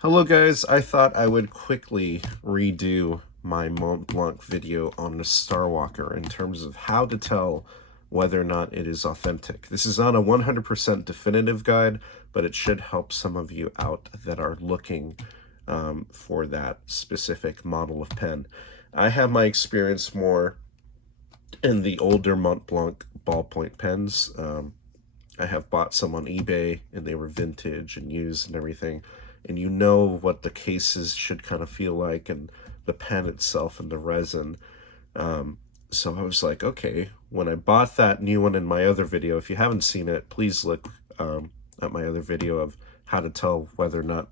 Hello guys, I thought I would quickly redo my Montblanc video on the Starwalker in terms of how to tell whether or not it is authentic. This is not a 100% definitive guide, but it should help some of you out that are looking for that specific model of pen. I have my experience more in the older Montblanc ballpoint pens. I have bought some on eBay and they were vintage and used and everything. And you know what the cases should kind of feel like and the pen itself and the resin. So I was like, okay, when I bought that new one in my other video, if you haven't seen it, please look at my other video of how to tell whether or not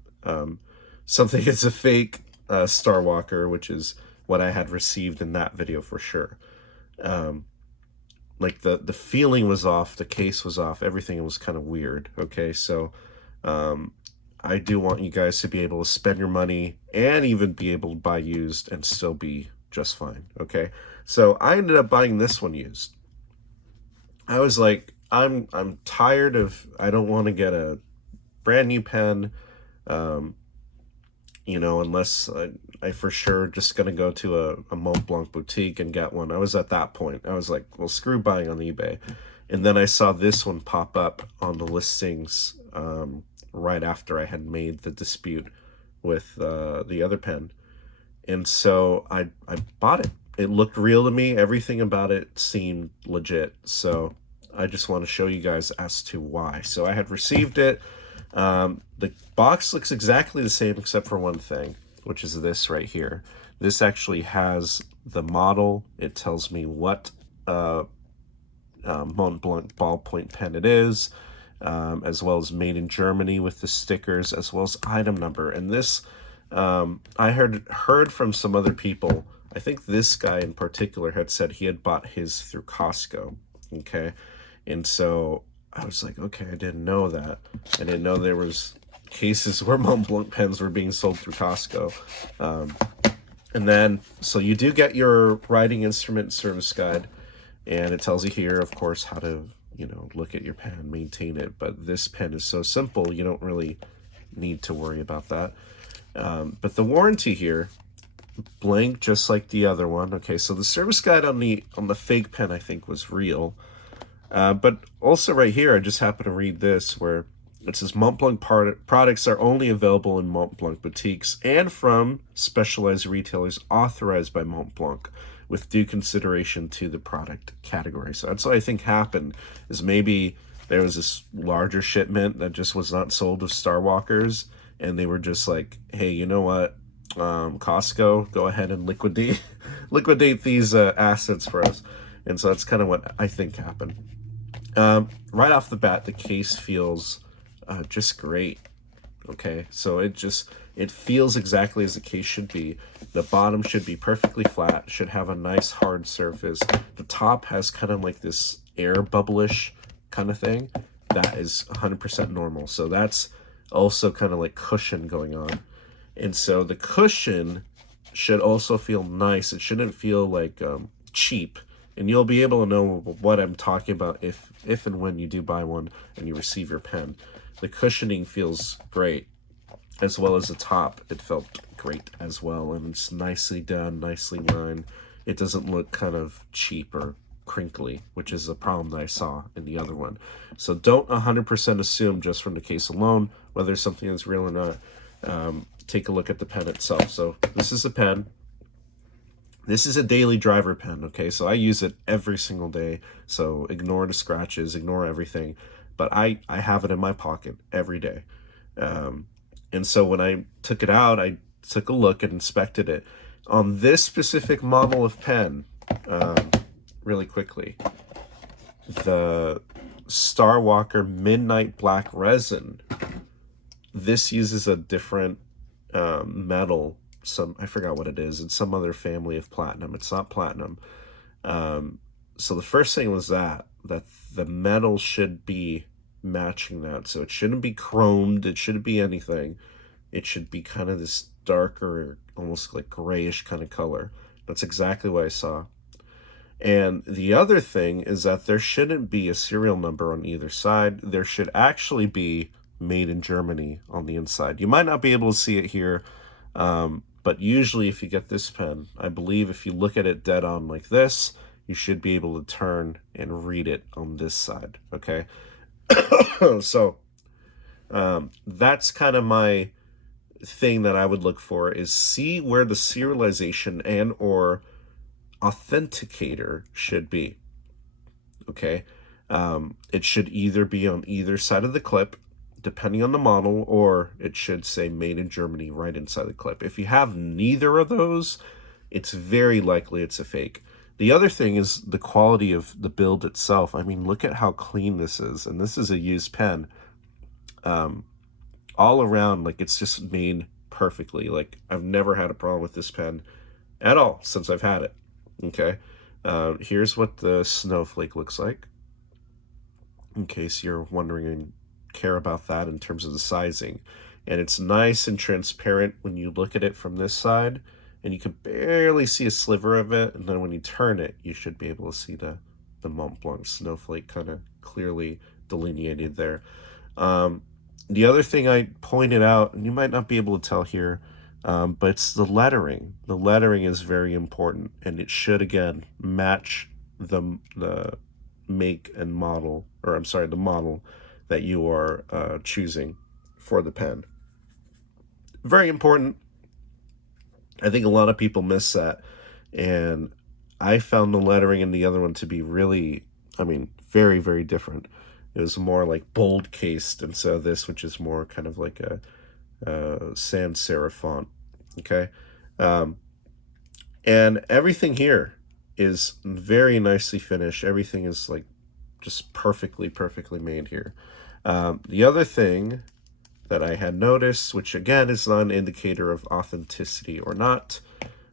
something is a fake Starwalker, which is what I had received in that video for sure. Like the feeling was off, the case was off, everything was kind of weird. Okay, so I do want you guys to be able to spend your money and even be able to buy used and still be just fine. Okay, so I ended up buying this one used. I was like, I'm tired of, I don't want to get a brand new pen, unless I for sure just gonna go to a Montblanc boutique and get one. I was at that point. I was like, well, screw buying on eBay. And then I saw this one pop up on the listings right after I had made the dispute with the other pen. And so I bought it. It looked real to me. Everything about it seemed legit. So I just want to show you guys as to why. So I had received it. The box looks exactly the same except for one thing, which is this right here. This actually has the model. It tells me what Montblanc ballpoint pen it is, as well as made in Germany with the stickers, as well as item number. And this, I heard from some other people. I think this guy in particular had said he had bought his through Costco. Okay, and so I was like, okay, I didn't know that. I didn't know there was cases where Montblanc pens were being sold through Costco. And then, so you do get your writing instrument service guide, and it tells you here, of course, how to, look at your pen, maintain it. But this pen is so simple, you don't really need to worry about that. But the warranty here, blank, just like the other one. Okay, so the service guide on the fake pen, I think, was real. But also right here, I just happen to read this where it says Montblanc products are only available in Montblanc boutiques and from specialized retailers authorized by Montblanc with due consideration to the product category. So that's what I think happened, is maybe there was this larger shipment that just was not sold of Starwalkers, and they were just like, hey, you know what? Costco, go ahead and liquidate these assets for us. And so that's kind of what I think happened. Right off the bat, the case feels just great. Okay, so it feels exactly as the case should be. The bottom should be perfectly flat, should have a nice hard surface. The top has kind of like this air bubblish kind of thing. That is 100% normal. So that's also kind of like cushion going on. And so the cushion should also feel nice. It shouldn't feel like cheap. And you'll be able to know what I'm talking about if and when you do buy one and you receive your pen. The cushioning feels great, as well as the top. It felt great as well, and it's nicely done, nicely lined. It doesn't look kind of cheap or crinkly, which is a problem that I saw in the other one. So don't 100% assume just from the case alone whether something is real or not. Take a look at the pen itself. So this is a pen. This is a daily driver pen, okay? So I use it every single day. So ignore the scratches, ignore everything. But I have it in my pocket every day. And so when I took it out, I took a look and inspected it. On this specific model of pen, really quickly, the Starwalker Midnight Black Resin, this uses a different metal. I forgot what it is. It's some other family of platinum. It's not platinum. So the first thing was that the metal should be matching that. So it shouldn't be chromed. It shouldn't be anything. It should be kind of this darker, almost like grayish kind of color. That's exactly what I saw. And the other thing is that there shouldn't be a serial number on either side. There should actually be made in Germany on the inside. You might not be able to see it here, but usually if you get this pen, I believe if you look at it dead on like this, you should be able to turn and read it on this side, okay? So that's kind of my thing that I would look for, is see where the serialization and or authenticator should be, okay? It should either be on either side of the clip, depending on the model, or it should say made in Germany right inside the clip. If you have neither of those, it's very likely it's a fake. The other thing is the quality of the build itself. I mean, look at how clean this is. And this is a used pen. All around, like, it's just made perfectly. Like, I've never had a problem with this pen at all since I've had it. Okay. Here's what the snowflake looks like, in case you're wondering and care about that in terms of the sizing. And it's nice and transparent when you look at it from this side, and you can barely see a sliver of it. And then when you turn it, you should be able to see the Montblanc snowflake kind of clearly delineated there. The other thing I pointed out, and you might not be able to tell here, but it's the lettering. The lettering is very important, and it should, again, match the make and model, or I'm sorry, the model that you are choosing for the pen. Very important. I think a lot of people miss that, and I found the lettering in the other one to be really, I mean, very, very different. It was more like bold cased instead of this, which is more kind of like a sans serif font. Okay. And everything here is very nicely finished. Everything is like just perfectly made here. The other thing that I had noticed, which again is not an indicator of authenticity or not,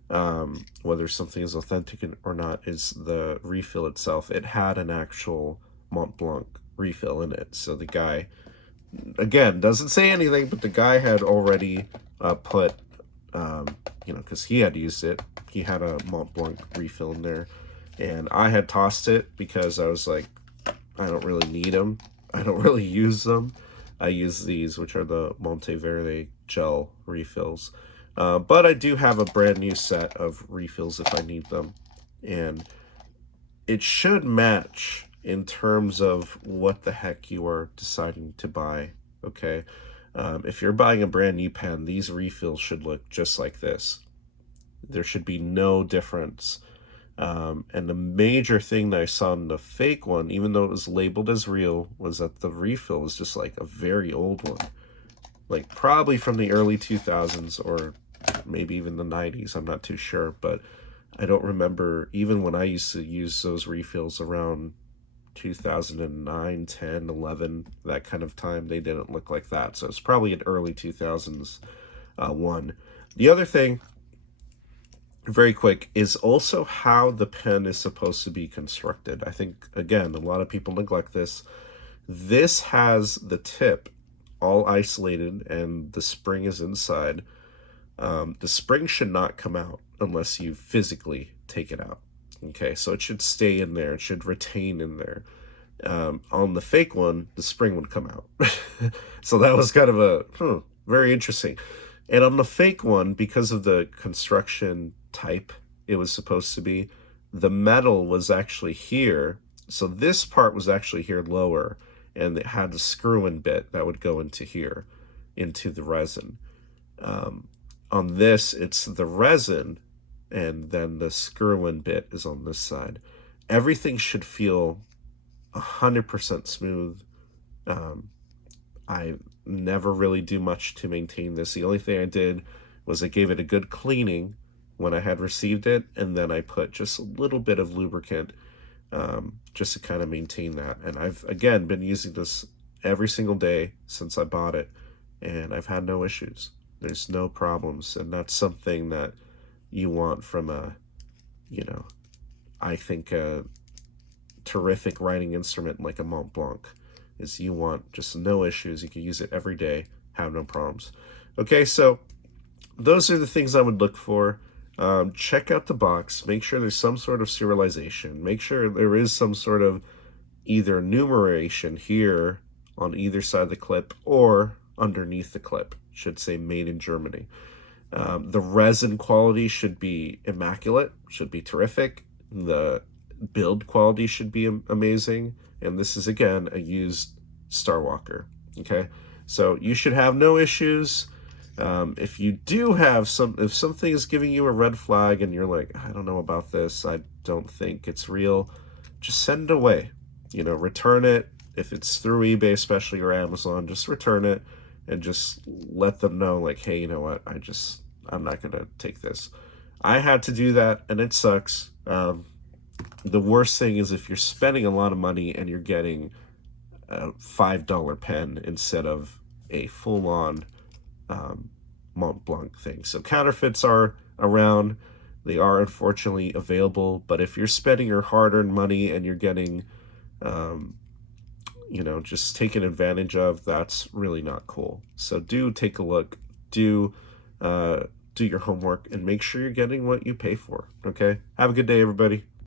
whether something is authentic or not, is the refill itself. It had an actual Montblanc refill in it. So the guy, again, doesn't say anything, but the guy had already put, because he had used it, he had a Montblanc refill in there. And I had tossed it because I was like, I don't really need them. I don't really use them. I use these, which are the Monteverde gel refills. But I do have a brand new set of refills if I need them. And it should match in terms of what the heck you are deciding to buy, okay? If you're buying a brand new pen, these refills should look just like this. There should be no difference. And the major thing that I saw in the fake one, even though it was labeled as real, was that the refill was just like a very old one. Like probably from the early 2000s or maybe even the 90s. I'm not too sure, but I don't remember, even when I used to use those refills around 2009, 10, 11, that kind of time, they didn't look like that. So it's probably an early 2000s one. The other thing, very quick, is also how the pen is supposed to be constructed. I think, again, a lot of people neglect this. This has the tip all isolated and the spring is inside. The spring should not come out unless you physically take it out. Okay, so it should stay in there. It should retain in there. On the fake one, the spring would come out. So that was kind of a very interesting. And on the fake one, because of the construction type it was supposed to be, the metal was actually here. So this part was actually here lower, and it had the screw-in bit that would go into here, into the resin. On this, it's the resin, and then the screw-in bit is on this side. Everything should feel 100% smooth. I never really do much to maintain this. The only thing I did was I gave it a good cleaning when I had received it, and then I put just a little bit of lubricant just to kind of maintain that. And I've, again, been using this every single day since I bought it, and I've had no issues. There's no problems, and that's something that you want from a, I think a terrific writing instrument like a Montblanc, is you want just no issues. You can use it every day, have no problems. Okay, so those are the things I would look for. Check out the box. Make sure there's some sort of serialization. Make sure there is some sort of either numeration here on either side of the clip or underneath the clip. It should say made in Germany. The resin quality should be immaculate, should be terrific. The build quality should be amazing. And this is, again, a used Starwalker. Okay, so you should have no issues. If you do have if something is giving you a red flag and you're like, I don't know about this, I don't think it's real, just send it away. Return it. If it's through eBay, especially, or Amazon, just return it and just let them know, like, hey, you know what, I'm not gonna take this. I had to do that, and it sucks. The worst thing is if you're spending a lot of money and you're getting a $5 pen instead of a full-on Montblanc thing. So counterfeits are around. They are unfortunately available. But if you're spending your hard-earned money and you're getting, just taken advantage of, that's really not cool. So do take a look. Do your homework and make sure you're getting what you pay for. Okay? Have a good day, everybody.